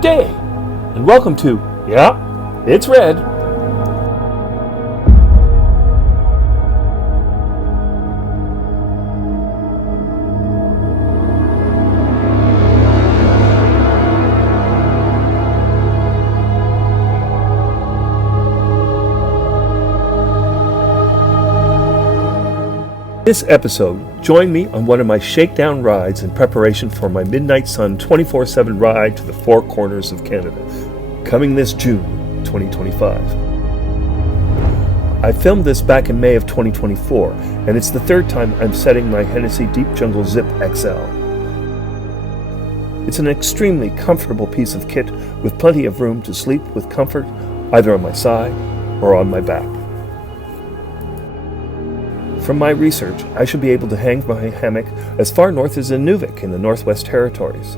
Good day, and welcome to, yeah, it's red. This episode, join me on one of my shakedown rides in preparation for my Midnight Sun 24/7 ride to the Four Corners of Canada, coming this June 2025. I filmed this back in May of 2024, and it's the third time I'm setting my Hennessy Deep Jungle Zip XL. It's an extremely comfortable piece of kit with plenty of room to sleep with comfort either on my side or on my back. From my research, I should be able to hang my hammock as far north as Inuvik in the Northwest Territories.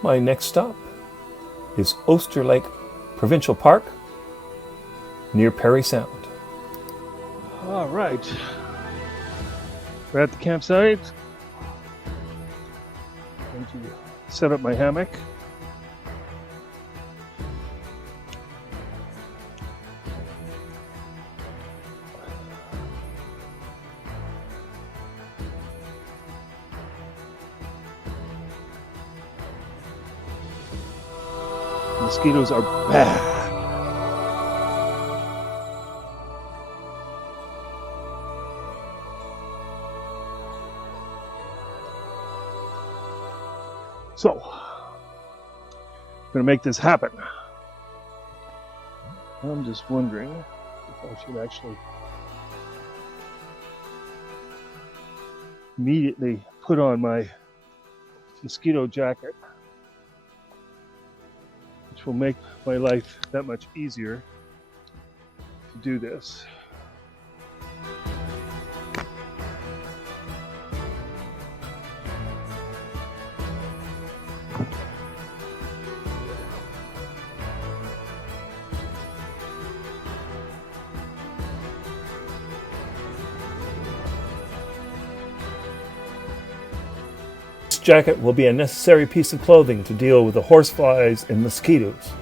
My next stop is Oyster Lake Provincial Park near Parry Sound. All right, we're at the campsite. I'm going to set up my hammock. Mosquitoes are bad. So, I'm going to make this happen. I'm just wondering if I should actually immediately put on my mosquito jacket, which will make my life that much easier to do this. This jacket will be a necessary piece of clothing to deal with the horseflies and mosquitoes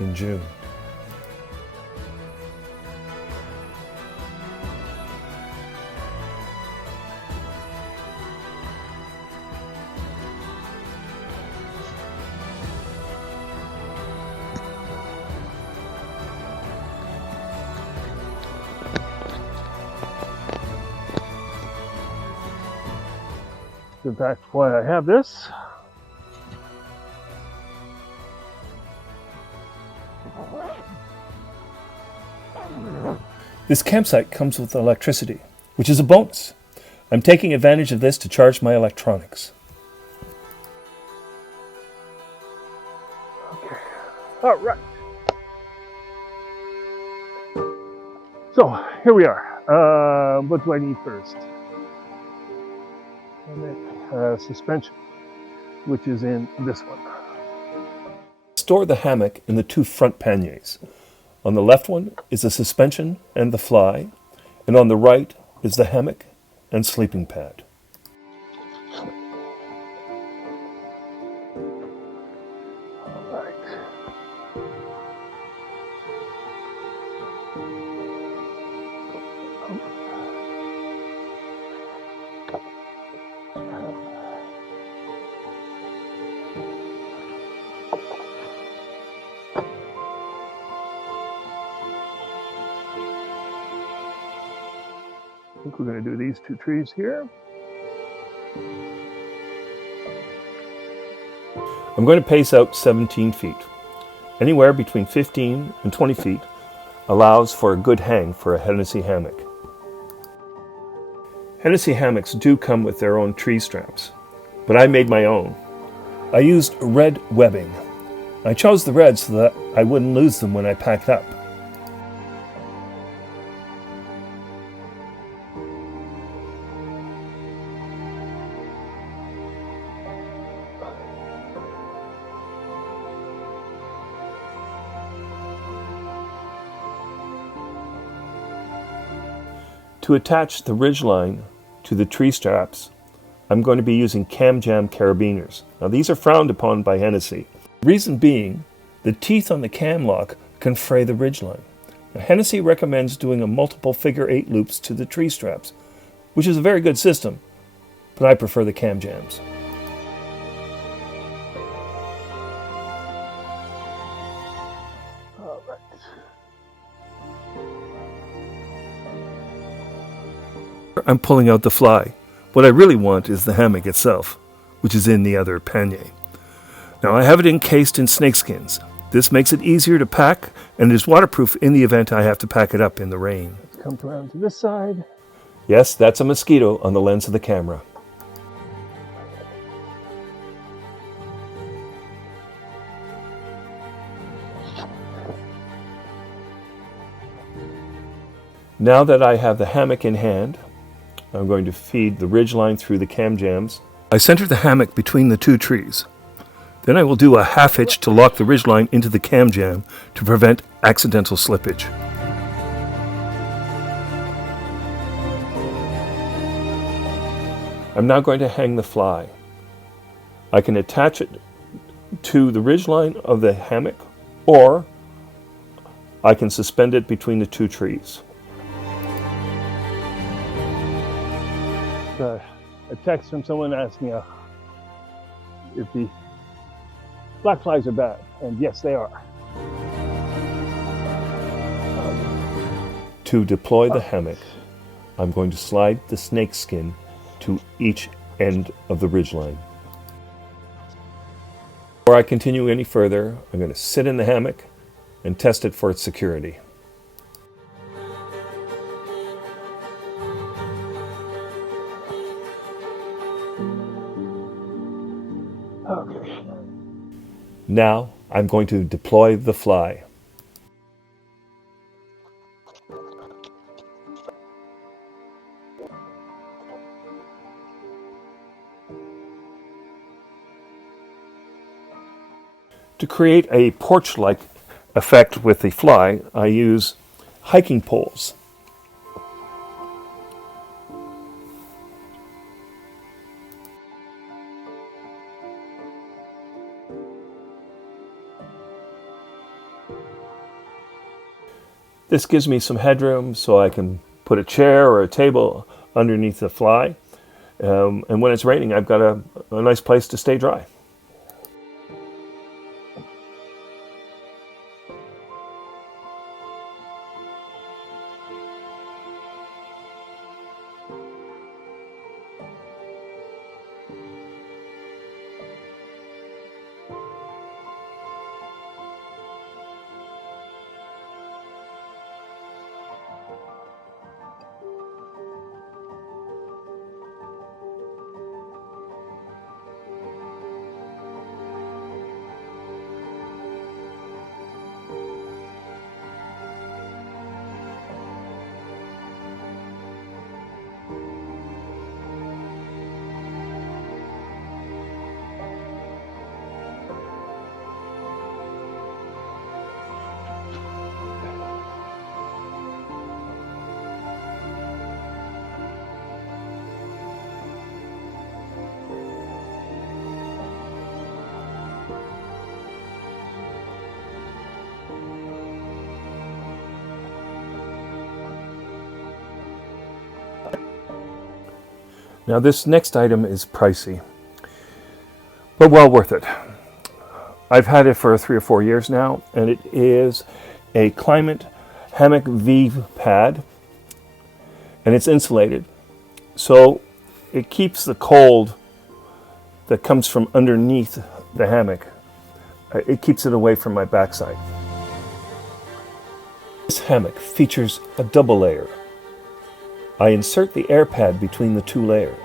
in June. In fact, why I have this. This campsite comes with electricity, which is a bonus. I'm taking advantage of this to charge my electronics. Okay, all right. So here we are. What do I need first? Suspension, which is in this one. Store the hammock in the two front panniers. On the left one is the suspension and the fly, and on the right is the hammock and sleeping pad. All right. I think we're going to do these two trees here. I'm going to pace out 17 feet. Anywhere between 15 and 20 feet allows for a good hang for a Hennessy hammock. Hennessy hammocks do come with their own tree straps, but I made my own. I used red webbing, I chose the red so that I wouldn't lose them when I packed up. To attach the ridgeline to the tree straps, I'm going to be using cam jam carabiners. Now these are frowned upon by Hennessy. Reason being, the teeth on the cam lock can fray the ridgeline. Now, Hennessy recommends doing a multiple figure 8 loops to the tree straps, which is a very good system, but I prefer the cam jams. All right. I'm pulling out the fly. What I really want is the hammock itself, which is in the other pannier. Now I have it encased in snakeskins. This makes it easier to pack and is waterproof in the event I have to pack it up in the rain. Let's come around to this side. Yes, that's a mosquito on the lens of the camera. Now that I have the hammock in hand, I'm going to feed the ridgeline through the cam jams. I center the hammock between the two trees. Then I will do a half hitch to lock the ridgeline into the cam jam to prevent accidental slippage. I'm now going to hang the fly. I can attach it to the ridgeline of the hammock, or I can suspend it between the two trees. A text from someone asking if the black flies are bad, and yes, they are. To deploy the hammock, I'm going to slide the snake skin to each end of the ridgeline. Before I continue any further, I'm going to sit in the hammock and test it for its security. Okay. Now I'm going to deploy the fly. To create a porch-like effect with the fly, I use hiking poles. This gives me some headroom so I can put a chair or a table underneath the fly. And when it's raining, I've got a nice place to stay dry. Now this next item is pricey, but well worth it. I've had it for 3 or 4 years now, and it is a Climate Hammock V pad, and it's insulated. So it keeps the cold that comes from underneath the hammock. It keeps it away from my backside. This hammock features a double layer. I insert the air pad between the 2 layers.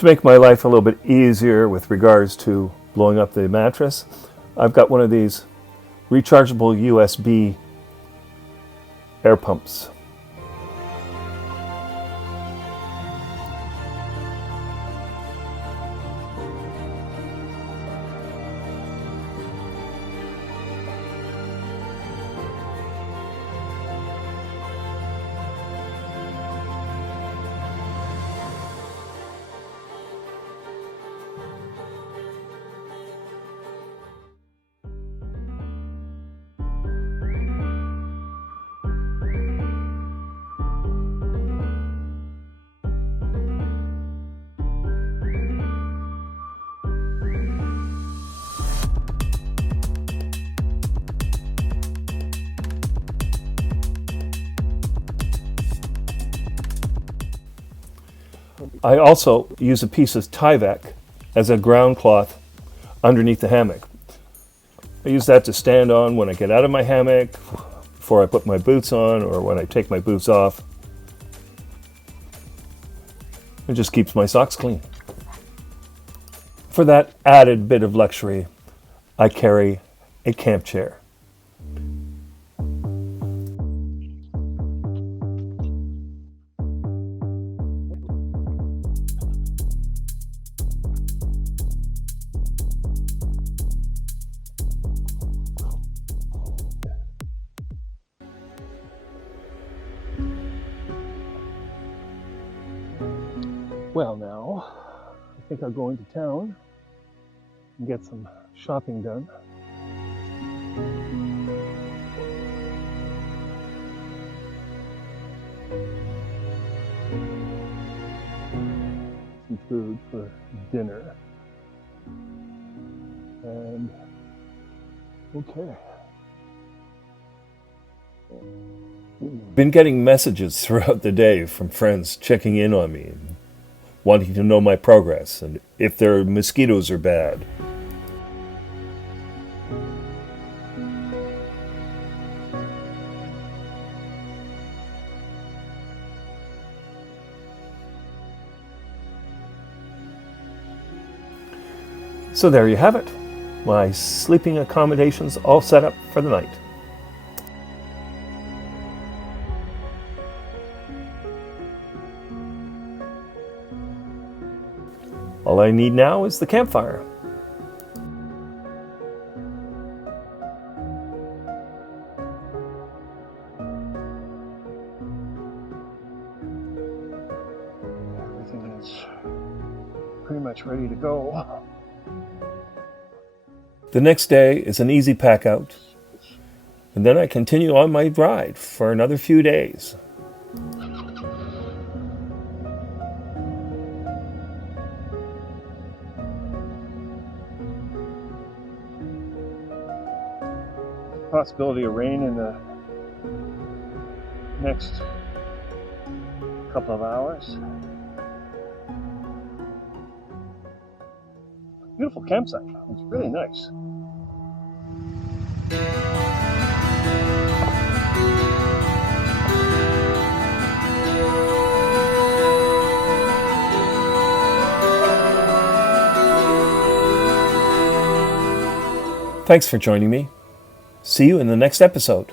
To make my life a little bit easier with regards to blowing up the mattress, I've got one of these rechargeable USB air pumps. I also use a piece of Tyvek as a ground cloth underneath the hammock. I use that to stand on when I get out of my hammock, before I put my boots on, or when I take my boots off. It just keeps my socks clean. For that added bit of luxury, I carry a camp chair. Well, now, I think I'll go into town and get some shopping done. Some food for dinner. And, okay. Been getting messages throughout the day from friends checking in on me and wanting to know my progress and if their mosquitoes are bad. So there you have it. My sleeping accommodations all set up for the night. All I need now is the campfire. Everything is pretty much ready to go. The next day is an easy pack out, and then I continue on my ride for another few days. Possibility of rain in the next couple of hours. Beautiful campsite. It's really nice. Thanks for joining me. See you in the next episode.